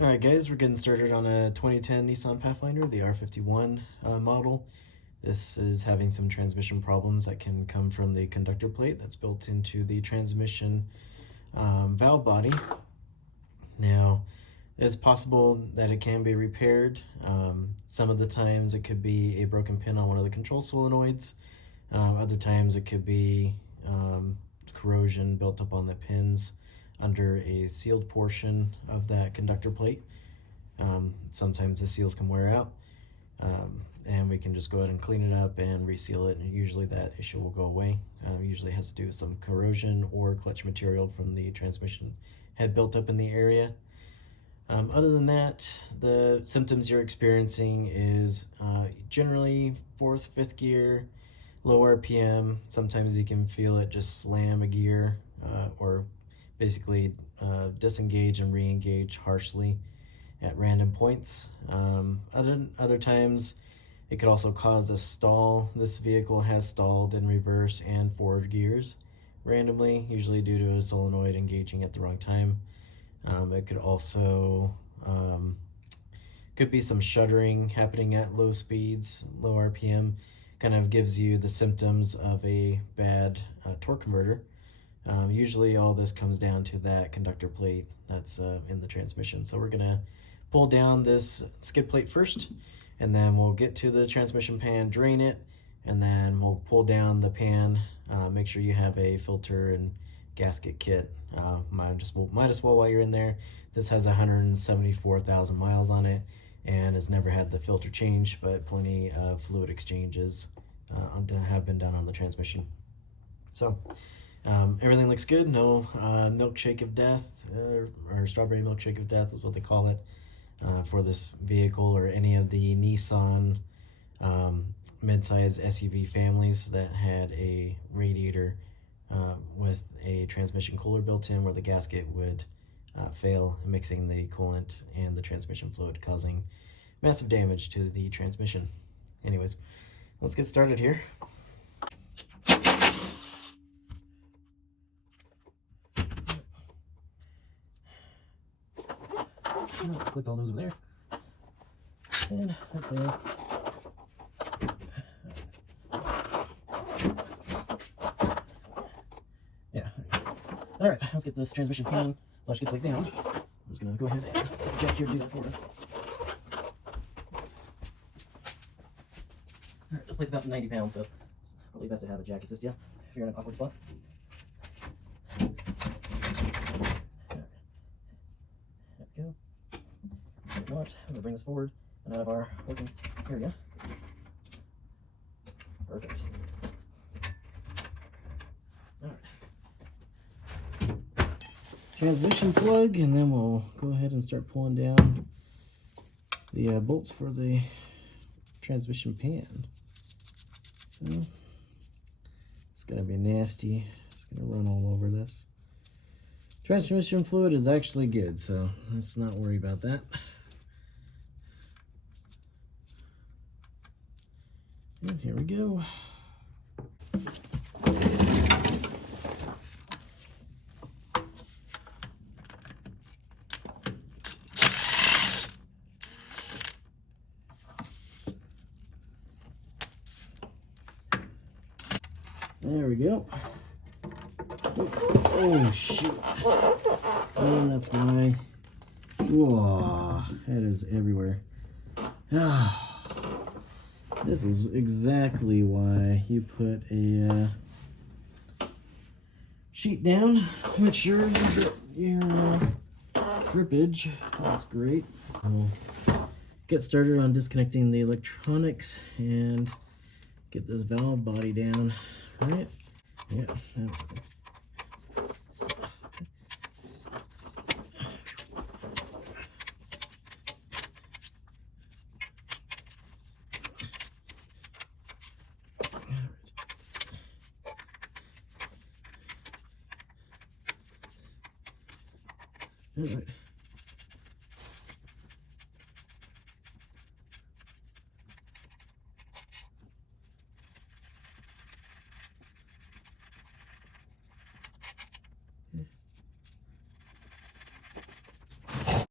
Alright guys, we're getting started on a 2010 Nissan Pathfinder, the R51 model. This is having some transmission problems that can come from the conductor plate that's built into the transmission valve body. Now, it's possible that it can be repaired. Some of the times it could be a broken pin on one of the control solenoids. Other times it could be corrosion built up on the pins under a sealed portion of that conductor plate. Sometimes the seals can wear out, and we can just go ahead and clean it up and reseal it, and usually that issue will go away. Usually has to do with some corrosion or clutch material from the transmission head built up in the area. Other than that, the symptoms you're experiencing is generally 4th, 5th gear, low RPM. Sometimes you can feel it just slam a gear or basically disengage and re-engage harshly at random points. Other times it could also cause a stall. This vehicle has stalled in reverse and forward gears randomly, usually due to a solenoid engaging at the wrong time. It could also could be some shuddering happening at low speeds, low RPM. Kind of gives you the symptoms of a bad torque converter. Usually all this comes down to that conductor plate that's in the transmission. So we're gonna pull down this skid plate first, and then we'll get to the transmission pan, drain it, and then we'll pull down the pan. Make sure you have a filter and gasket kit. Might as well while you're in there. This has 174,000 miles on it and has never had the filter change, but plenty of fluid exchanges have been done on the transmission. So everything looks good. No milkshake of death, or strawberry milkshake of death is what they call it for this vehicle, or any of the Nissan mid-size SUV families that had a radiator with a transmission cooler built in, where the gasket would fail, mixing the coolant and the transmission fluid, causing massive damage to the transmission. Anyways, let's get started here. Click all those over there, and let's say yeah. All right, let's get this transmission pan / skid plate down. I'm just gonna go ahead and get the jack here to do that for us. All right, this plate's about 90 pounds, so it's probably best to have a jack assist you if you're in an awkward spot. There we go. I'm gonna bring this forward and out of our working area. Perfect. All right. Transmission plug, and then we'll go ahead and start pulling down the bolts for the transmission pan. So it's gonna be nasty. It's gonna run all over this. Transmission fluid is actually good, so let's not worry about that. And here we go. There we go. Oh shoot. And that's why. Whoa, that is everywhere. This is exactly why you put a sheet down. Make sure you get your drippage. That's great. We'll get started on disconnecting the electronics and get this valve body down. Right? Yeah. All right.